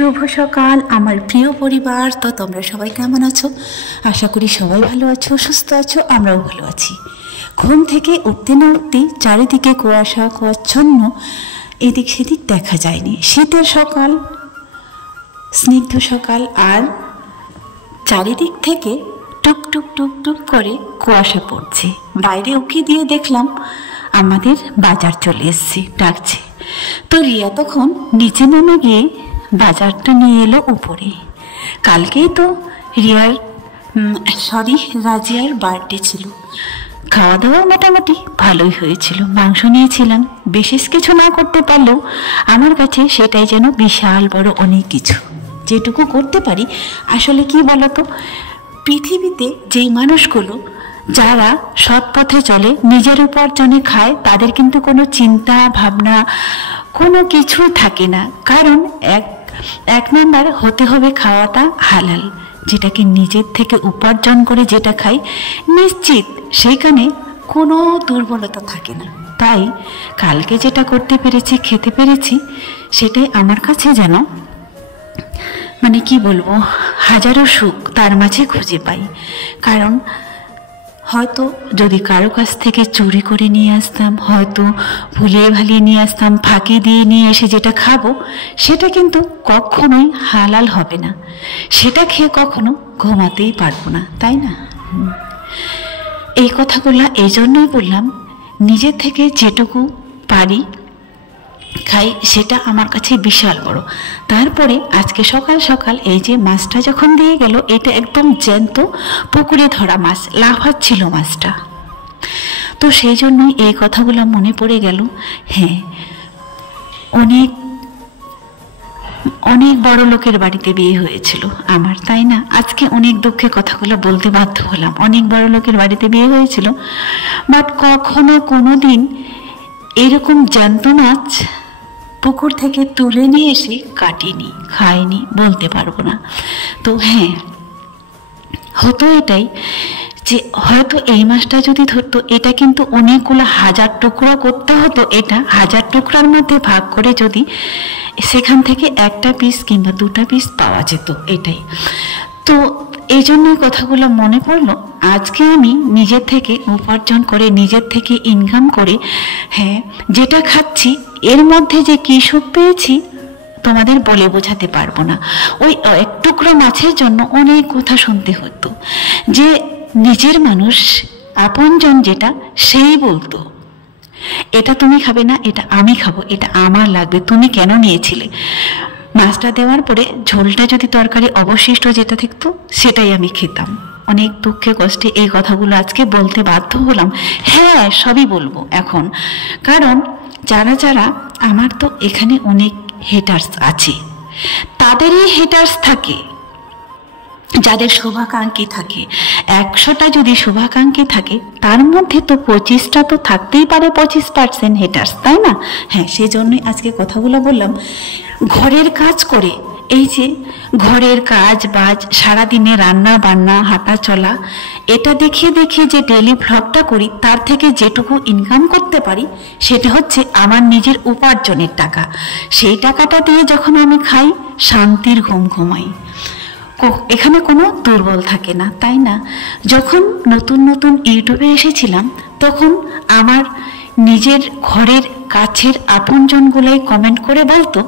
শুভ সকাল আমার প্রিয় পরিবার। তো তোমরা সবাই কেমন আছো? আশা করি সবাই ভালো আছো, সুস্থ আছো, আমরাও ভালো আছি। ঘুম থেকে উঠতে না উঠতেই চারিদিকে কুয়াশা কুয়াচ্ছন্ন, এদিক সেদিক দেখা যায়নি। শীতের সকাল, স্নিগ্ধ সকাল, আর চারিদিক থেকে টুক টুক টুক টুক করে কুয়াশা পড়ছে। বাইরে উকি দিয়ে দেখলাম আমাদের বাজার চলে এসছে, ডাকছে। তো রিয়া তখন নিচে নেমে গিয়ে বাজারটা নিয়ে এলো উপরে। কালকেই তো রাজিয়ার বার্থডে ছিল। খাওয়া দাওয়া মোটামুটি ভালোই হয়েছিল। মাংস নিয়েছিলাম, বিশেষ কিছু না করতে পারলেও আমার কাছে সেটাই যেন বিশাল বড় অনেক কিছু। যেটুকু করতে পারি, আসলে কি বলতো, পৃথিবীতে যেই মানুষগুলো যারা সৎ পথে চলে, নিজের উপার্জনে খায়, তাদের কিন্তু কোনো চিন্তা ভাবনা কোনো কিছুই থাকে না। কারণ এক নাম্বার হতে হবে খাওয়াটা হালাল, যেটাকে নিজের থেকে উপার্জন করে যেটা খাই, নিশ্চিত সেইখানে কোনো দুর্বলতা থাকে না। তাই কালকে যেটা করতে পেরেছি, খেতে পেরেছি, সেটাই আমার কাছে যেন মানে কি বলবো, হাজারো সুখ তার মাঝে খুঁজে পাই। কারণ হয়তো যদি কারো কাছ থেকে চুরি করে নিয়ে আসতাম, হয়তো ভুলিয়ে ভালিয়ে নিয়ে আসতাম, ফাঁকি দিয়ে নিয়ে এসে যেটা খাবো, সেটা কিন্তু কখনোই হালাল হবে না। সেটা খেয়ে কখনো ঘুমাতেই পারবো না, তাই না? এই কথাগুলো এই জন্যই বললাম, নিজের থেকে যেটুকু পারি খাই, সেটা আমার কাছে বিশাল বড়। তারপরে আজকে সকাল সকাল এই যে মাছটা যখন দিয়ে গেল, এটা একদম জ্যান্ত পুকুরে ধরা মাছ, লাফাচ্ছিল মাছটা। তো সেই জন্যই এই কথাগুলো মনে পড়ে গেল। হ্যাঁ, অনেক অনেক বড় লোকের বাড়িতে বিয়ে হয়েছিল আমার, তাই না? আজকে অনেক দুঃখে কথাগুলো বলতে বাধ্য হলাম। অনেক বড় লোকের বাড়িতে বিয়ে হয়েছিল, বাট কখনো কোনো দিন এরকম জ্যান্ত মাছ পুকুর থেকে তুলে নিয়ে এসে কাটিনি, খাইনি, বলতে পারবো না। তো হ্যাঁ, হতো এটাই যে হয়তো এই মাছটা যদি ধরতো, এটা কিন্তু অনেকগুলো হাজার টুকরা করতে হতো। এটা হাজার টুকরার মধ্যে ভাগ করে যদি সেখান থেকে একটা পিস কিংবা দুটা পিস পাওয়া যেত, এটাই। তো এই জন্যই কথাগুলো মনে পড়লো। আজকে আমি নিজের থেকে উপার্জন করে, নিজের থেকে ইনকাম করে, হ্যাঁ, যেটা খাচ্ছি, এর মধ্যে যে কি সুখ পেয়েছি তোমাদের বলে বোঝাতে পারবো না। ওই এক টুকরো মাছের জন্য অনেক কথা শুনতে হতো, যে নিজের মানুষ, আপনজন যেটা, সেই বলতো এটা তুমি খাবে না, এটা আমি খাবো, এটা আমার লাগবে, তুমি কেন নিয়েছিলে? মাছটা দেওয়ার পরে ঝোলটা যদি তরকারি অবশিষ্ট যেটা থাকতো, সেটাই আমি খেতাম। অনেক দুঃখে কষ্টে এই কথাগুলো আজকে বলতে বাধ্য হলাম। হ্যাঁ, সবই বলবো এখন, কারণ যারা যারা, আমার তো এখানে অনেক হেটার্স আছে, তাদেরই হেটার্স থাকে, যাদের শুভাকাঙ্ক্ষী থাকে। 100টা যদি শুভাকাঙ্ক্ষী থাকে, তার মধ্যে তো 25টা তো থাকতেই পারে, 25% হেটার্স, তাই না? হ্যাঁ, সেই জন্যই আজকে কথাগুলো বললাম। ঘরের কাজ করে, এই যে ঘরের কাজ বাজ, সারাদিনে রান্না বান্না, হাঁটা চলা, এটা দেখিয়ে দেখিয়ে যে ডেইলি ভ্লগটা করি, তার থেকে যেটুকু ইনকাম করতে পারি, সেটা হচ্ছে আমার নিজের উপার্জনের টাকা। সেই টাকাটা দিয়ে যখন আমি খাই, শান্তির ঘুম ঘুমাই, এখানে কোনো দুর্বল থাকে না, তাই না? যখন নতুন নতুন ইউটিউবে এসেছিলাম, তখন আমার নিজের ঘরের কাছের আপনজনগুলোই কমেন্ট করে বলতো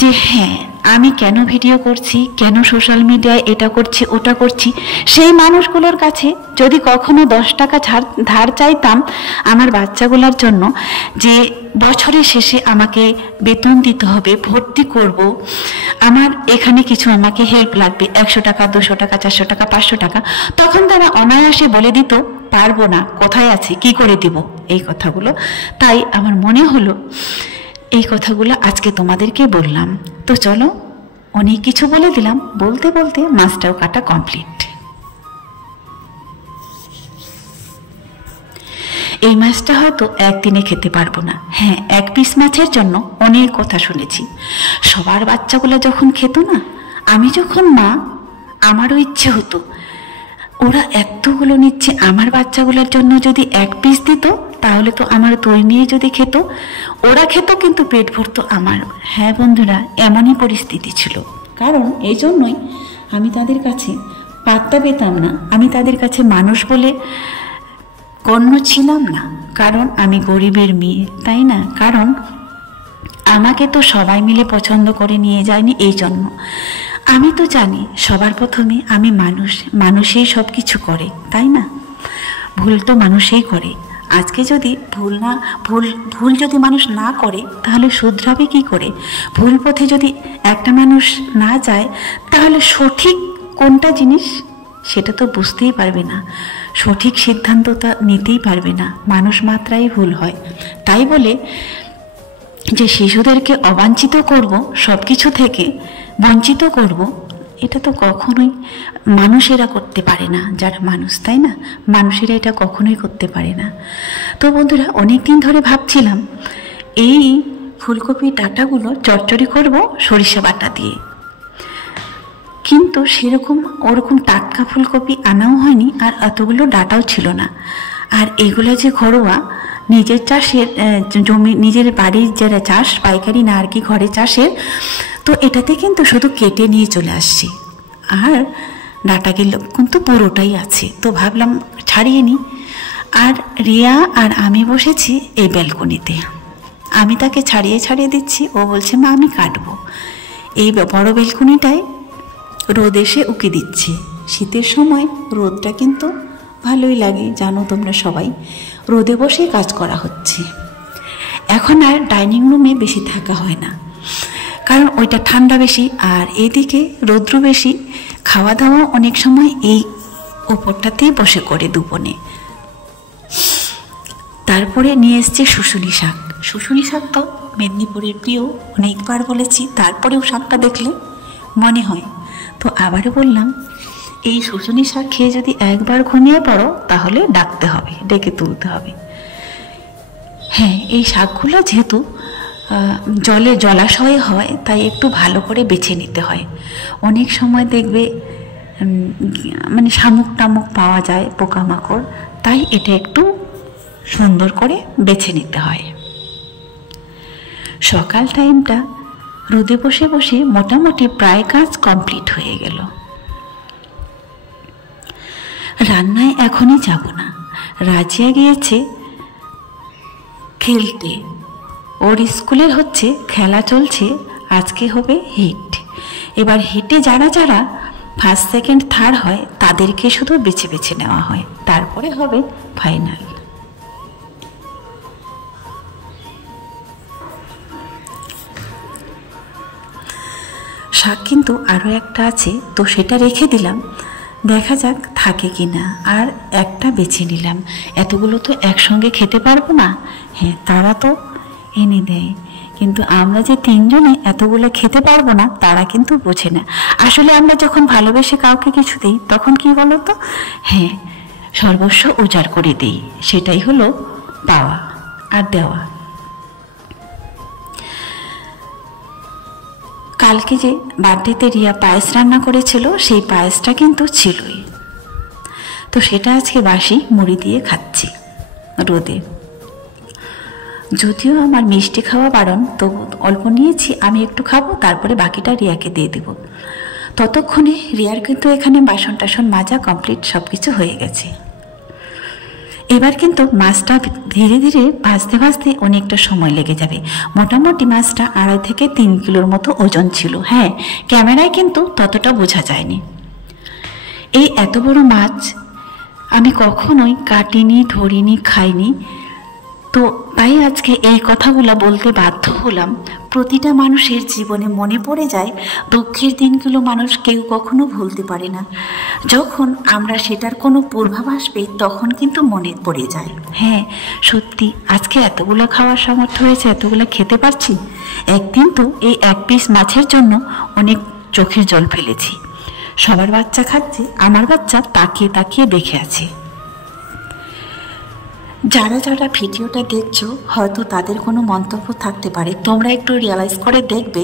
যে হ্যাঁ, আমি কেন ভিডিও করছি, কেন সোশ্যাল মিডিয়ায় এটা করছি ওটা করছি। সেই মানুষগুলোর কাছে যদি কখনো 10 টাকা ধার চাইতাম আমার বাচ্চাগুলোর জন্য, যে বছরের শেষে আমাকে বেতন দিতে হবে, ভর্তি করব, আমার এখানে কিছু আমাকে হেল্প লাগবে, 100 টাকা, 200 টাকা, 400 টাকা, 500 টাকা, তখন তারা অনায়াসে বলে দিত, পারবো না, কোথায় আছে, কি করে দিব, এই কথাগুলো। তাই আমার মনে হলো এই কথাগুলো আজকে তোমাদেরকে বললাম। তো চলো, অনেক কিছু বলে দিলাম, বলতে বলতে মাছটাও কাটা কমপ্লিট। এই মাছটা হয়তো একদিনে খেতে পারবো না। হ্যাঁ, 1 পিস মাছের জন্য অনেক কথা শুনেছি। সবার বাচ্চাগুলো যখন খেত না, আমি যখন মা, আমারও ইচ্ছে হতো, ওরা এতগুলো নিচ্ছে, আমার বাচ্চাগুলোর জন্য যদি 1 পিস দিত, তাহলে তো আমার 2 মেয়ে যদি খেত, ওরা খেত কিন্তু পেট ভরতো আমার। হ্যাঁ বন্ধুরা, এমনই পরিস্থিতি ছিল। কারণ এই জন্যই আমি তাদের কাছে পাত্তা পেতাম না, আমি তাদের কাছে মানুষ বলে গণ্য ছিলাম না। কারণ আমি গরিবের মেয়ে, তাই না? কারণ আমাকে তো সবাই মিলে পছন্দ করে নিয়ে যায়নি। এই জন্য আমি তো জানি সবার প্রথমে আমি মানুষই সব কিছু করে, তাই না? ভুল তো মানুষই করে। আজকে যদি ভুল যদি মানুষ না করে, তাহলে শুধরাবে কি করে? ভুল পথে যদি একটা মানুষ না যায়, তাহলে সঠিক কোনটা জিনিস সেটা তো বুঝতেই পারবে না, সঠিক সিদ্ধান্তটা নিতেই পারবে না। মানুষ মাত্রাই ভুল হয়। তাই বলে যে শিশুদেরকে অবাঞ্ছিত করব, সব কিছু থেকে বঞ্চিত করব, এটা তো কখনোই মানুষেরা করতে পারে না। যারা মানুষ, তাই না? মানুষেরা এটা কখনোই করতে পারে না। তো বন্ধুরা, অনেক দিন ধরে ভাবছিলাম এই ফুলকপি ডাঁটাগুলো চচ্চড়ি করব সরিষা বাটা দিয়ে, কিন্তু ওরকম টাটকা ফুলকপি আনাও হয়নি, আর এতগুলো ডাঁটাও ছিল না। আর এগুলো যে ঘরোয়া নিজের চাষের জমি, নিজের বাড়ির যারা চাষ, পাইকারি না আর কি, ঘরে চাষের, তো এটাতে কিন্তু শুধু কেটে নিয়ে চলে আসছি, আর ডাঁটাগুলো কিন্তু পুরোটাই আছে। তো ভাবলাম ছাড়িয়ে নিই। আর রিয়া আর আমি বসেছি এই ব্যালকনিতে, আমি তাকে ছাড়িয়ে দিচ্ছি, ও বলছে মা আমি কাটবো। এই বড় ব্যালকনিটায় রোদ এসে উকি দিচ্ছে। শীতের সময় রোদটা কিন্তু ভালোই লাগে, জানো তোমরা সবাই। রোদে বসে কাজ করা হচ্ছে। এখন আর ডাইনিং রুমে বেশি থাকা হয় না, কারণ ওইটা ঠান্ডা বেশি, আর এইদিকে রৌদ্র বেশি। খাওয়া দাওয়া অনেক সময় এই উপরটাতেই বসে করে দুপুরে। তারপরে নিয়ে এসছে শুশুনি শাক। শুশুনি শাক তো মেদিনীপুরের প্রিয়, অনেকবার বলেছি, তারপরেও শাকটা দেখলে মনে হয়। তো আবারও বললাম, এই শুশুনি শাক খেয়ে যদি একবার ঘুমিয়ে পড়ো, তাহলে ডাকতে হবে, ডেকে তুলতে হবে। হ্যাঁ, এই শাকগুলো যেহেতু জলাশয়ে হয়, তাই একটু ভালো করে বেছে নিতে হয়। অনেক সময় দেখবে মানে শামুক টামুক পাওয়া যায়, পোকামাকড়, তাই এটা একটু সুন্দর করে বেছে নিতে হয়। সকাল টাইমটা রোদে বসে বসে মোটামুটি প্রায় কাজ কমপ্লিট হয়ে গেল। রান্নায় এখনই যাব না, রাজিয়া গিয়েছে খেলতে। ওর স্কুলের হচ্ছে খেলা চলছে, আজকে হবে হিট। এবার হিটে যারা যারা ফার্স্ট সেকেন্ড থার্ড হয়, তাদেরকে শুধু বেছে বেছে নেওয়া হয়, তারপরে হবে ফাইনাল। শাক কিন্তু আরও একটা আছে, তো সেটা রেখে দিলাম, দেখা যাক থাকে কিনা। আর একটা বেছে নিলাম, এতগুলো তো একসঙ্গে খেতে পারবো না। হ্যাঁ, তারা তো এনে দেয়, কিন্তু আমরা যে 3 জনে এতগুলো খেতে পারবো না, তারা কিন্তু বোঝে না। আসলে আমরা যখন ভালোবেসে কাউকে কিছু দিই, তখন কি বলো তো, হ্যাঁ, সর্বস্ব উজাড় করে দিই, সেটাই হলো পাওয়া আর দেওয়া। কালকে যে বার্থডেতে রিয়া পায়েস রান্না করেছিল, সেই পায়েসটা কিন্তু ছিলই, তো সেটা আজকে বাসি মুড়ি দিয়ে খাচ্ছি রোদে। যদিও আমার মিষ্টি খাওয়া বারণ, তবু অল্প নিয়েছি, আমি একটু খাবো, তারপরে বাকিটা রিয়াকে দিয়ে দেব। ততক্ষণে রিয়ার কিন্তু এখানে বাসন টাসন মাজা কমপ্লিট, সব কিছু হয়ে গেছে। এবার কিন্তু মাছটা ধীরে ধীরে ভাজতে ভাজতে অনেকটা সময় লেগে যাবে। মোটামুটি মাছটা 2.5 থেকে 3 কিলোর মতো ওজন ছিল। হ্যাঁ, ক্যামেরায় কিন্তু ততটা বোঝা যায়নি। এই এত বড় মাছ আমি কখনোই কাটিনি, ধরিনি, খাইনি। তো তাই আজকে এই কথাগুলো বলতে বাধ্য হলাম। প্রতিটা মানুষের জীবনে মনে পড়ে যায় দুঃখের দিনগুলো, মানুষ কেউ কখনো ভুলতে পারে না। যখন আমরা সেটার কোনো পূর্বাভাস পাই, তখন কিন্তু মনে পড়ে যায়, হ্যাঁ সত্যি আজকে এতগুলো খাওয়ার সামর্থ্য হয়েছে, এতগুলো খেতে পারছি। একদিন তো এই 1 পিস মাছের জন্য অনেক চোখের জল ফেলেছি। সবার বাচ্চা খাচ্ছে, আমার বাচ্চা তাকিয়ে তাকিয়ে দেখে আছে। যারা যারা ভিডিওটা দেখছো, হয়তো তাদের কোনো মন্তব্য থাকতে পারে, তোমরা একটু রিয়ালাইজ করে দেখবে।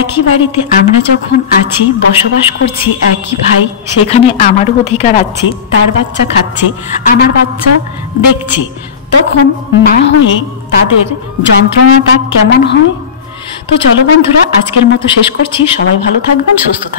একই বাড়িতে আমরা যখন আছি, বসবাস করছি, একই ভাই, সেখানে আমারও অধিকার আছে, তার বাচ্চা খাচ্ছে, আমার বাচ্চা দেখছি, তখন মা হয়ে তাদের যন্ত্রণাটা কেমন হয়? তো চলো বন্ধুরা, আজকের মতো শেষ করছি। সবাই ভালো থাকবেন, সুস্থ থাকবেন।